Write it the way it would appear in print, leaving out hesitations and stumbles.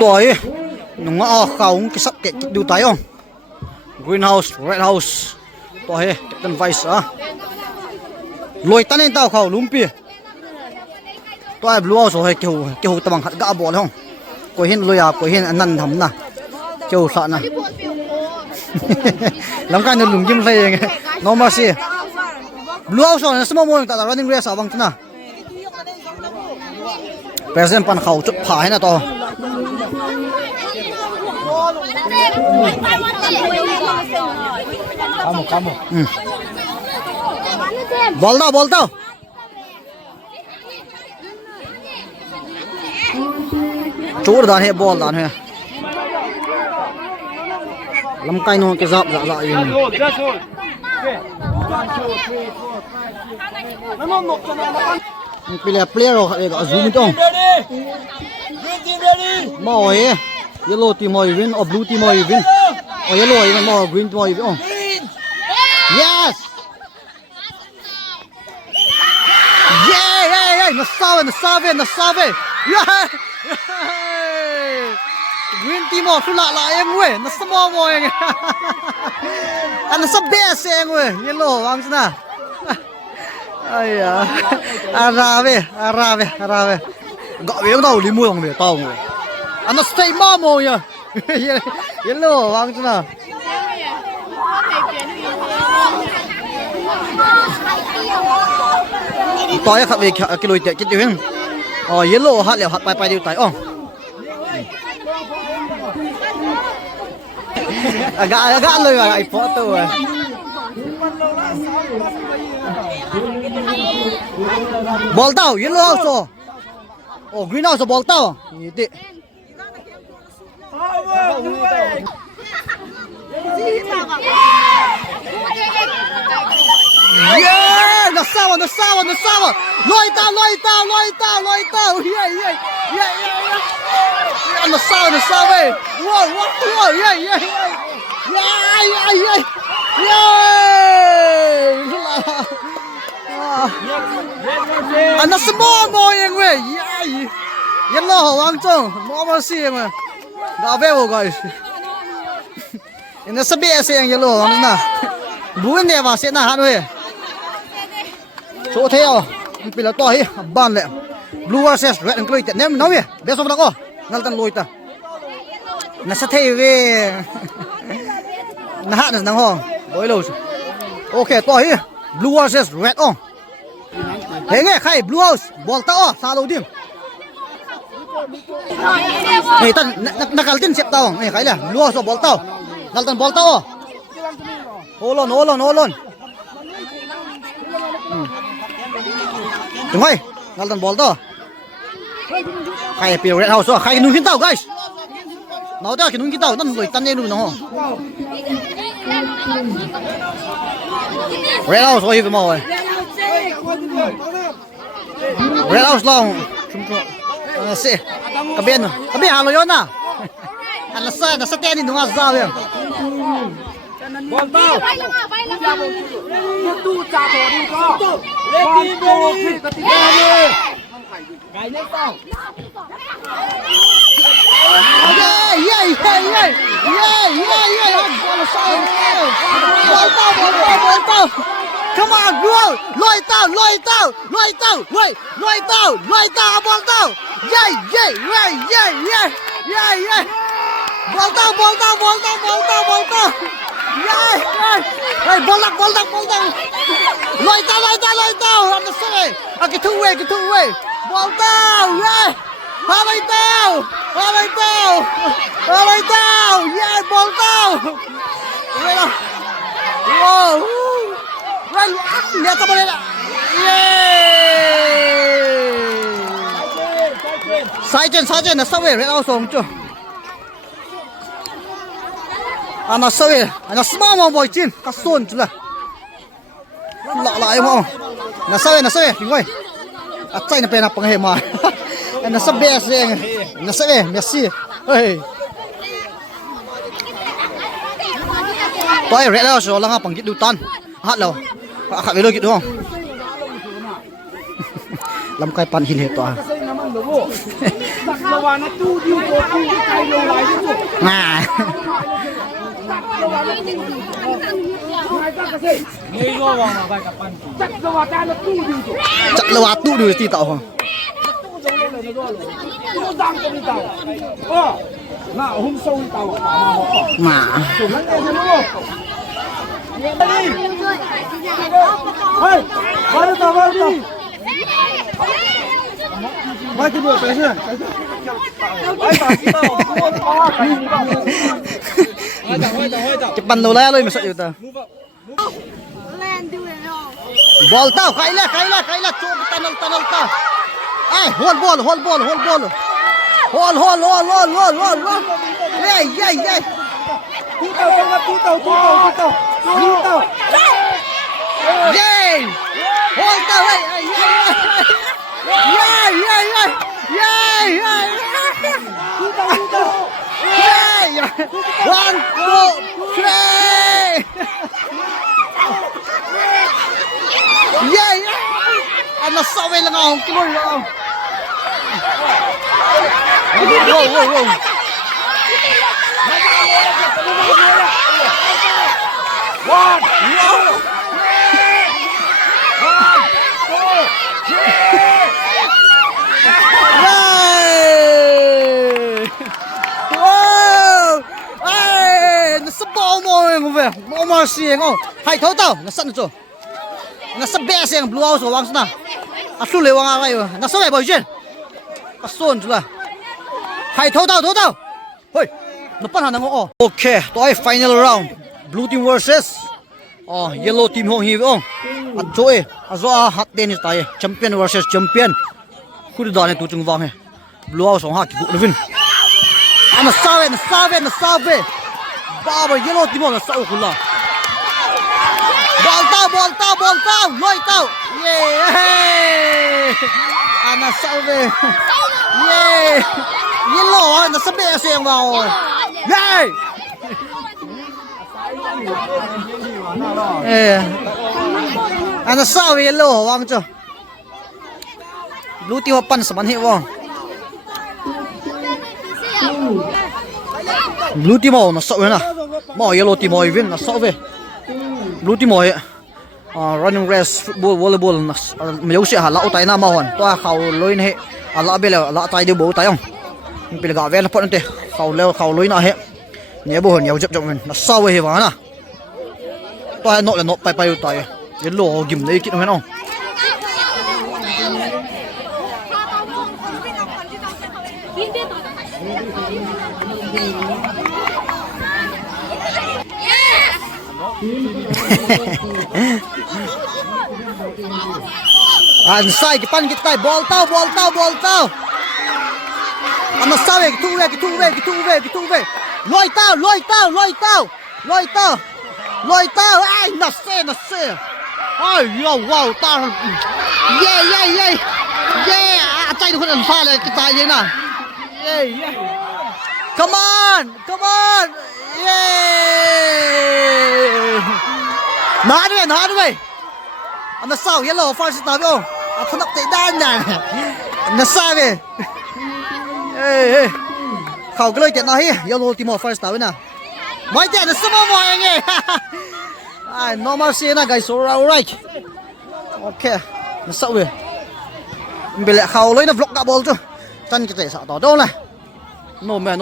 tuổi nó không cái sắp cái đu tay không greenhouse red house tuổi Captain Vice à lôi tan lên tao khẩu lumpi tuổi blue house rồi kêu tao bằng hạt gạo bò không coi hiện lôi à coi hiện anh năn thầm nè kêu sợ nè làm cái nó lùng kim say nó mà xí blue house rồi small morning ta running race à bằng thế nào present pan khẩu chụp phải nè to kamu bol tao chúa đàn hệ bol đàn hệ làm cái nó cái dọc dạ gì player rồi cái zoom itu mau yellow team mau win or blue team mau win or yellow even more green team mau win yes yeah nó save yeah green team mau sudah lah em gue nó semua mau yang anh sắp best em gue yellow bang sana ayah arabe gọi về đâu đi mua bằng để tao rồi anh nó stay mamo nha yellow bang sana tôi khắp về cái lối chạy cái tiếng yellow hạt liệu hạt bay đi tại agak lời vào cái photo rồi ball tao yellow house green house ball tao itu yeah nó sao lôi tao yeah nó sao về wow yeah anh nó small mồi anh ơi yellow hoàng trung mà xí mà đã về rồi anh nó sắp bể xe anh yellow hoàng na buồn nè vào xe na hát ơi chỗ thế à bây giờ to hi ban lẹ blue versus red and green nem nói về bé số đó ngal tan lôi ta nó sẽ thay về nó hát được năng hong đối lâu ok to hi blue versus red thế nghe khai blue house ball tao sao lâu điểm này tan nó gal tin xếp tao này khai là blue house ball tao gal tan ball tao hold on đúng rồi gal tan ball tao khai piu red house khai nuôi kiến tao guys nó đó cái nuôi kiến tao nó lười tan lên luôn nó red house rồi về màu rồi red house long sẽ cái bên hàng rồi na anh là sao tên đi đúng không sao vậy ball tao tu trả thổ đi co ball tao phi cái tiếng này cái này tao yeah ball tao come on bro lôi tao ball tao yeah ball tao yeah hey ball tao lôi tao I'm sorry cái two way ball tao yeah Hãy tao yeah ball tao wow lihat apa dia yeah sajen na sawe re ausong chu ana sawe ana small boy chin ka son chu la lại không na sawe ngoi a chai na pe na pang he ma ana sabe se na sawe merci ơi tôi rẽ ra rồi là bằng cái đu tan hát lâu khả về lôi kịp đúng không làm cái pan hin hết tòa 用来的做， à 买这个谁？没个王嘛，快点搬。这个话咱的肚子做， chắc là quá tụ được thì tao không 都让给你到。哦，那红收一刀，打嘛好。 mà 做人家什么？哎，快点打，快点打。快点打，没事。快打，知道。cái bàn đầu lẽ lên mà sợ được ta ball tao cái là chỗ cái tunnel ta ai hold ball yeah Tú tàu. yeah hold tao yeah Tú tàu. yeah 1 2 3 yeah anh nó sao vậy là ngon cái mồi không wow nó sắp bỏ mồi không về bỏ mồi xiềng không hay thấu tao nó sẵn rồi nó sắp bẻ xiềng blue house wang sana à su lệ wang ai rồi nó sắp lại bỏ chuyện à xuân chứ là hay thấu tao ôi nó bắt hàng nó ok tôi final round blue team versus yellow team hong hi ong at joy azo hat den tai champion versus champion khu đó này tụ chung vang he blue house ha ki bu vin ana save baba yellow team na sau kula ball tao loi tao yeah ana save yeah yellow na sabe siang vào yeah ana save yellow wang cho blue team pan saman he wang blue team nó sợ na mà yellow team win nó sợ về blue team running race football volleyball na meu se hala utai na ma hon to khau loin he ala bela la tai de bo tai ong pil ga vel pon te khau loin na he ne bo hon yau jap jap na sa we he wa na to no la no pai utai yellow gim nei kit men ong anh sai cái pan kita ball tao anh nó sao về cái thu về lôi tao ai nó xe ai wow tao yeah chạy được con pha này cái tay vậy nè yeah come on yeah nát đi nó sao yellow first tao biết không thằng nắp tệ đan này nó sao về khẩu cái lời chuyện nói yellow team first tao nè mấy chuyện nó sao mọi anh nghe normal xe na guys alright ok nó sao về bây giờ khẩu lấy nó vlog cả ball chứ chân cái gì sao tao đâu này no me